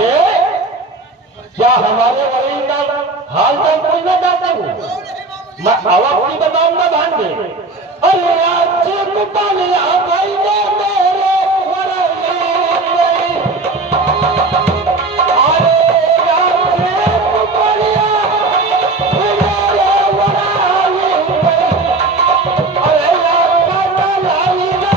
भांजे, क्या हमारे वही का हाल चाल कोई ना जाता हूँ? मैं अब की बताऊंगा भांजे। अरे आज कुटालिया भाई ने मेरे वरई, अरे आज कुटालिया मेरे वरई, अरे लाई ना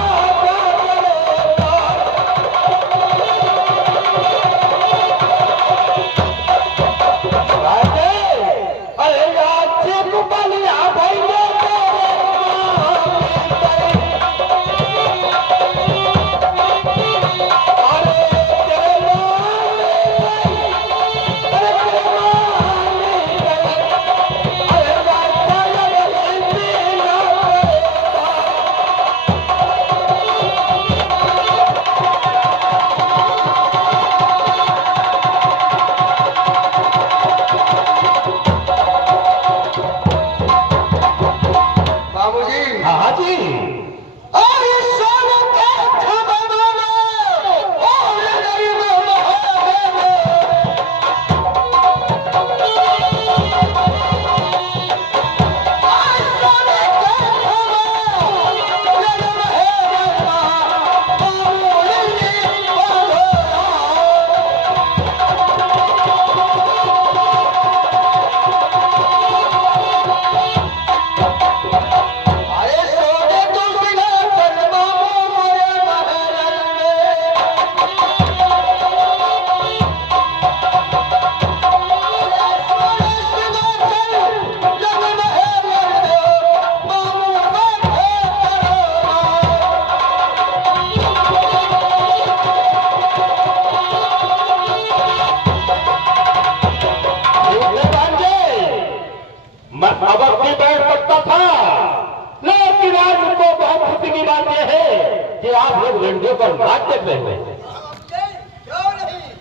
आप लोग लड़कियों पर नाच देख रहे हैं।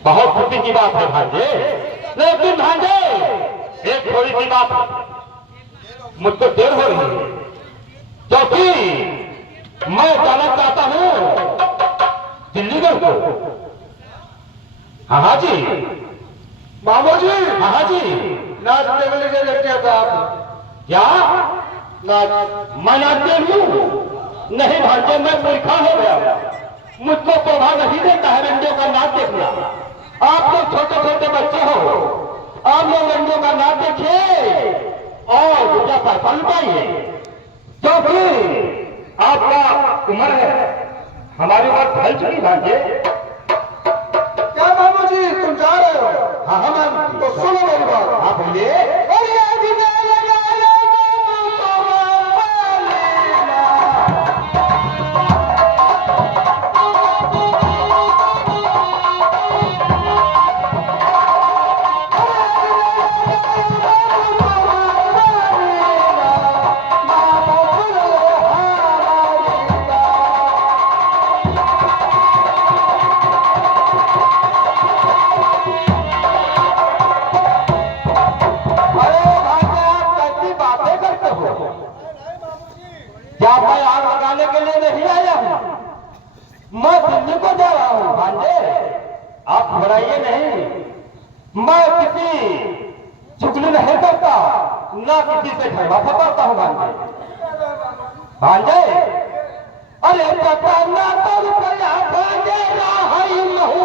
बहुत खुशी की बात है भांजे, लेकिन भांजे एक थोड़ी सी बात मुझको देर हो रही है, क्योंकि मैं जाना चाहता हूं दिल्लीगढ़ को। हाँ जी मामू जी, हाँ जी, नाचने के लिए लेके था आप? क्या मैं नाचते हूँ? नहीं भांजे, मैं मूर्खा हो गया, मुझको शोभा नहीं देता है लड़कियों का नाच देखना। आप लोग छोटे छोटे बच्चे हो, आप लोग लड़कियों का नाच देखिए और दूसरा पैसा लुटाइए, क्योंकि आपका उम्र है, हमारी बात ढल चुकी भांजे। क्या मामू जी, तुम जा रहे हो? हाँ हाँ मैम, तो सुनो मेरी बात। हाँ बोलिए। क्या मैं आग लगाने के लिए नहीं आया हूं? मैं दिल्ली को जा रहा हूं भांजे, आप घबराइए नहीं। मैं किसी चुगली नहीं करता, ना किसी से झगड़ा फसाता हूं भांजे। भांजे, अरे पता ना तो रुपया भांजे राही महू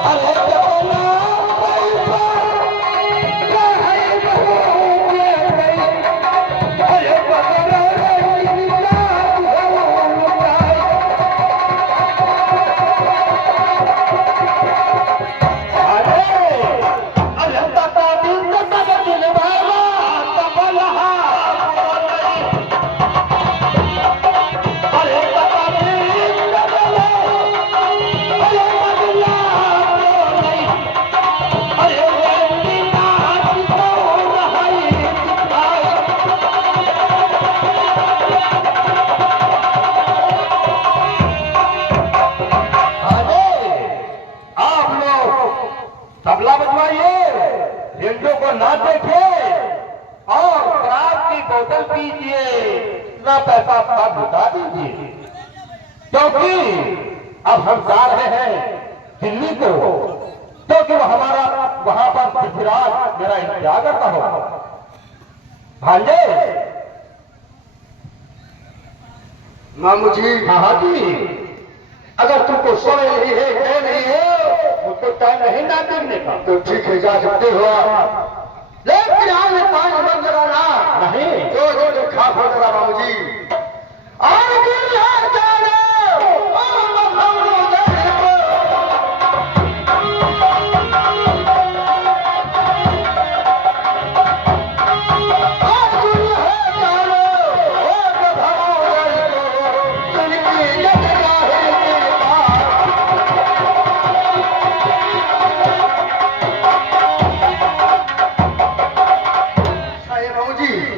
अरे तबला बजवाइए, रेडियो को ना देखे और शराब की बोतल पीजिए, ना पैसा आपका लुटा दीजिए, क्योंकि अब हम जा रहे हैं दिल्ली को, तो कि हमारा वहां पर पृथ्वीराज मेरा इंतजार करता हो। भांजे। मामू जी। हाँ जी, अगर तुमको समय नहीं है, कह नहीं हो, मुझको टाइम नहीं ना देखने का, तो ठीक है, जा सकते हो आप। लेकिन आज पानी बंद कराना नहीं। जो जो जो खा खा करा मामू जी। और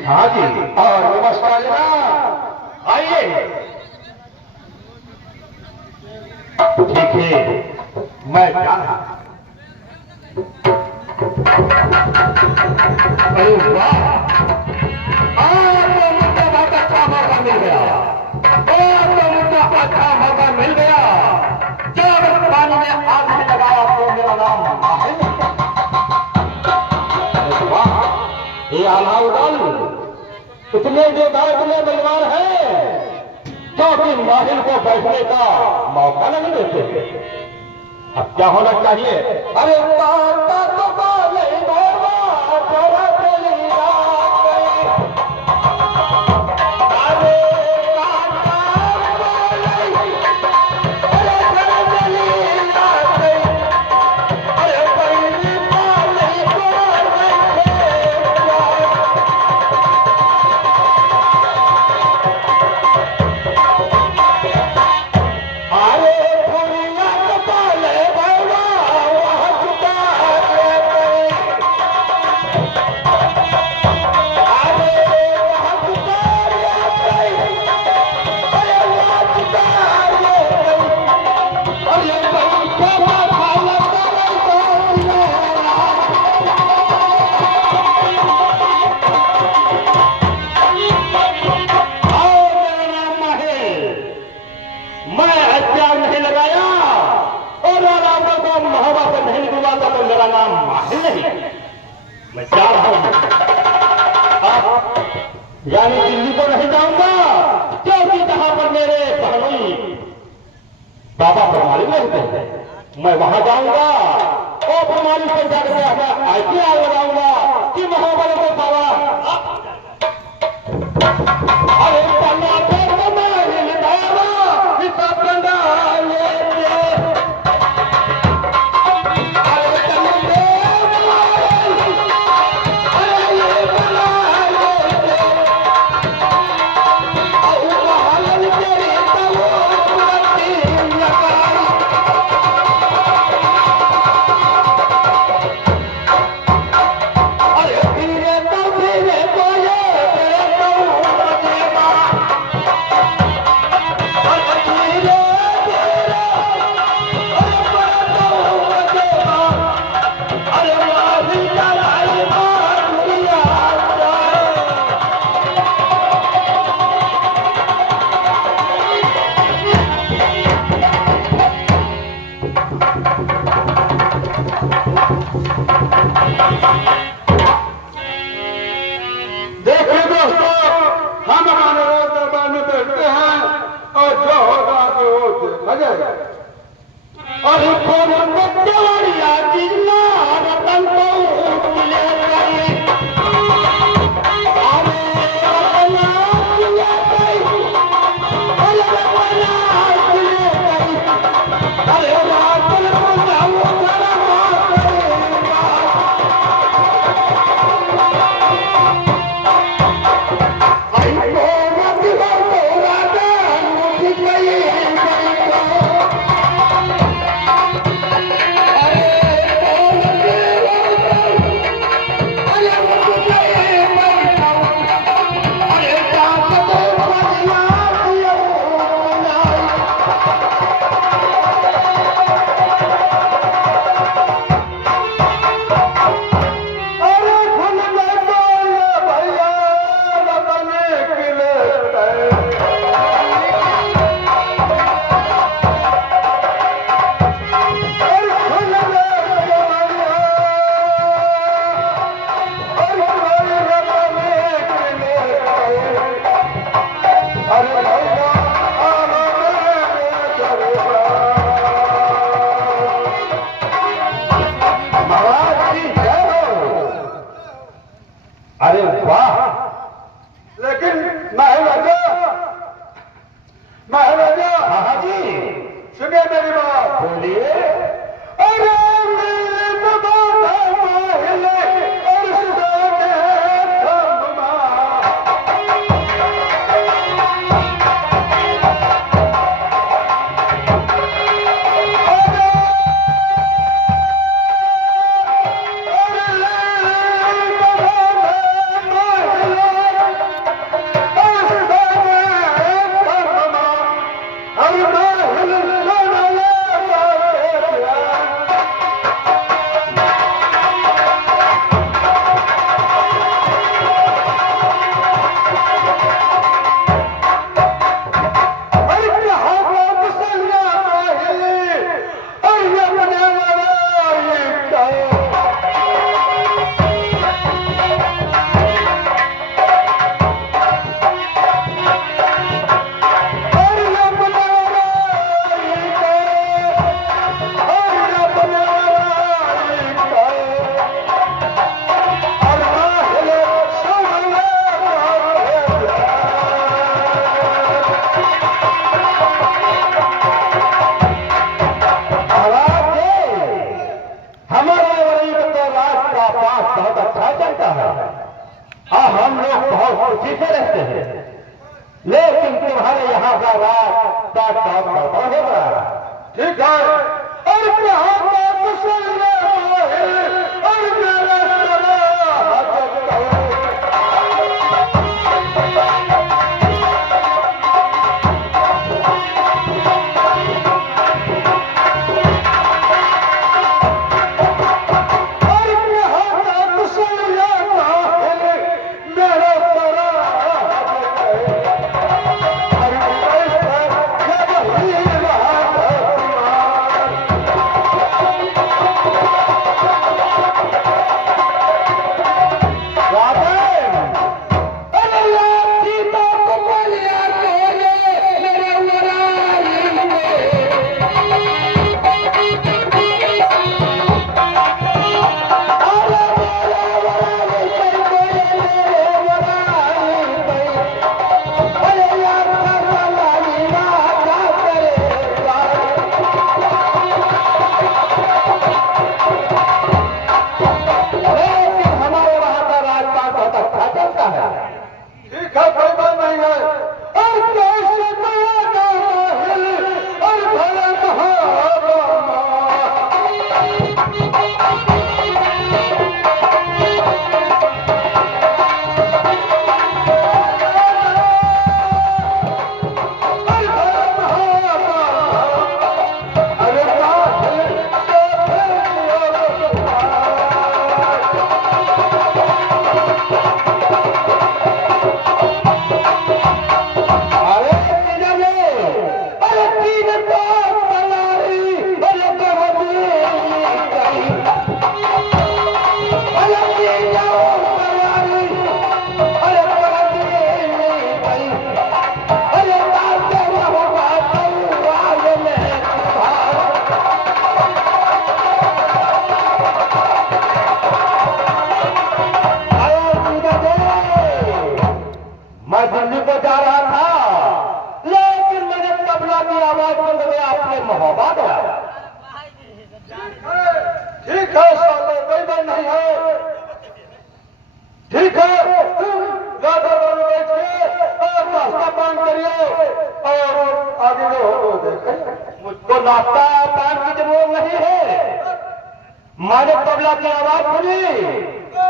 हाँ जी, और नमस्कार जनाब, आइए। ठीक है, मैं जा रहा। अरे वाह, आज तो मुझको बहुत अच्छा मौका मिल गया, आज तो मुझको अच्छा मौका मिल गया। जब पानी में आग में लगाया तो मेरा नाम माहिर। वाह, ये अलाउद्दीन इतने जोधा, इतने बलवान है, क्योंकि माहिर को बैठने का मौका नहीं देते। अब क्या होना चाहिए? अरे बाबा तो बोले बाबा, जरा चली रात गई। अरे बाबा बोले, अरे जरा चली रात गई। अरे बड़ी बोले मैं जा रहा हूं। यानी दिल्ली को नहीं जाऊंगा, क्योंकि जहां पर मेरे बहनोई बाबा परमाली रहते हैं, मैं वहां जाऊंगा और परमाली से जाकर ऐसे आग लगाऊंगा कि महाबल को बाबा अरे पन्ना पर बनाई बाबा हिसाब गंगा ठीक है और कहा बात सुन ले और मेरा सरा ठीक है सालो कोई बात नहीं है ठीक है तुम ज्यादा बैठिए और नाश्ता पान करिए और आगे लोग देखें मुझको नाश्ता पान की जरूरत नहीं है। मैंने तबला की आवाज सुनी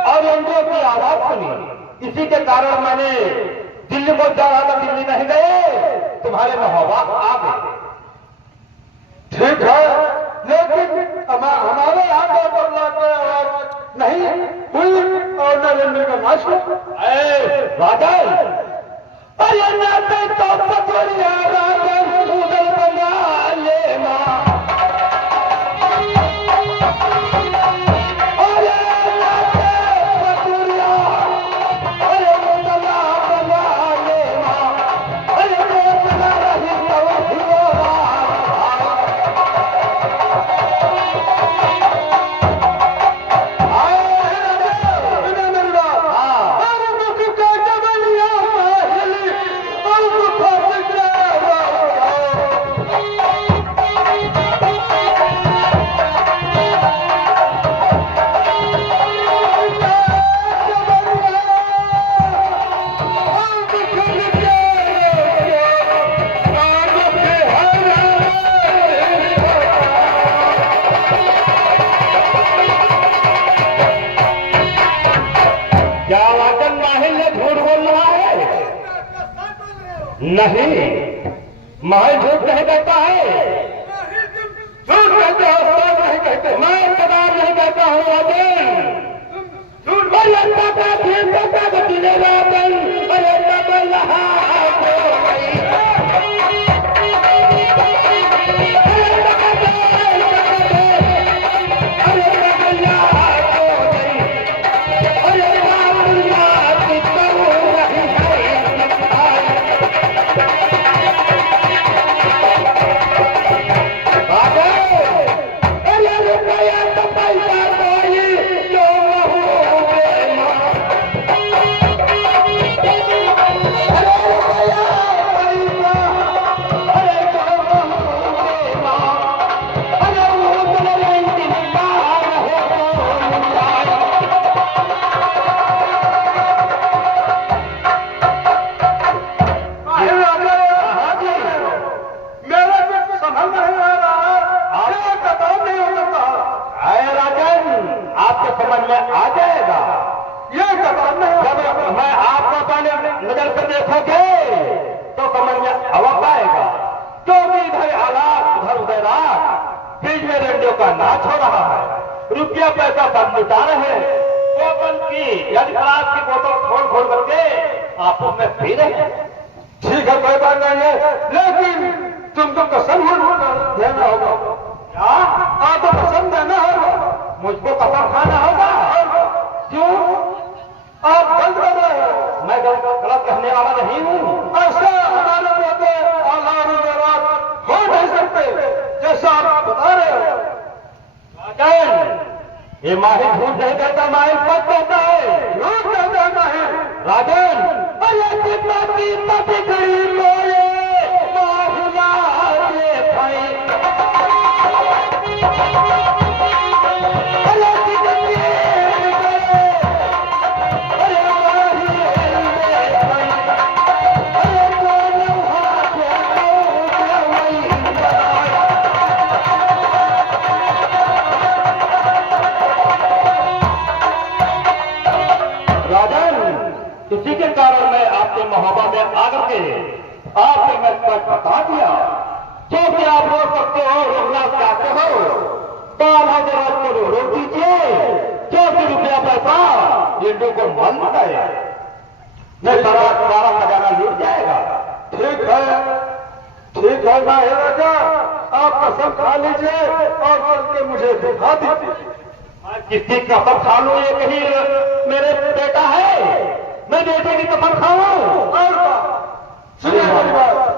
और एनडीओ की आवाज सुनी, इसी के कारण मैंने दिल्ली को जा रहा था, दिल्ली नहीं गए, तुम्हारे महबूबा आ गए। ठीक है लेकिन हमारे यहाँ का तबला की आवाज नहीं हुई और नरेंद्र का नाच राजन अरे नाते तो पतरिया राजन उदल बना ले मां नहीं, महल झूठ नहीं कहता है, झूठ कहते हो, सच नहीं कहते। मैं कदार नहीं कहता हूँ राजन, झूठ बोलता का फिर कहता तो तुझे राजन अरे बोल रहा का नाच हो रहा है, रुपया पैसा सब लुटा रहे हैं, बोतल की यानी शराब की बोतल खोल खोल करके आपस में पी रहे हैं। ठीक है, कोई बात नहीं है, लेकिन तुमको कसम देना होगा। क्या आपको कसम देना होगा। मुझको कसम खाना होगा? क्यों? आप गलत कर रहे हो। मैं गलत कहने वाला नहीं हूँ। ऐसा हमारे बेटे औलाद हो नहीं सकते जैसा आप बता रहे हो। राजन, ये माहिर झूठ नहीं कहता, माहिर सच कहता है। झूठ कहता है माहिर। राजन, अरे कितना कीमत खड़ी लोए माहिरा ये भाई। अरे कितनी अरे माहिर ये भाई। अरे दोनों हाथों को वही बनाए। राजन, इसी के कारण मैं आपके मोहब्बत में आकर के आपसे मैं सच बता दिया। क्योंकि आप रोक सकते हो, रोकना चाहते हो, बाल हजरात को रोक दीजिए। क्योंकि रुपया पैसा इंडो को मन है, नहीं सारा खजाना लूट जाएगा। ठीक है माहिर राजा, आप कसम खा लीजिए और चल के मुझे दिखा दीजिए। मैं किसकी कसम खा लूं? ये कहीं मेरे बेटा है, मैं बेटे की कसम खाऊं? और सुनिए मेरी बात,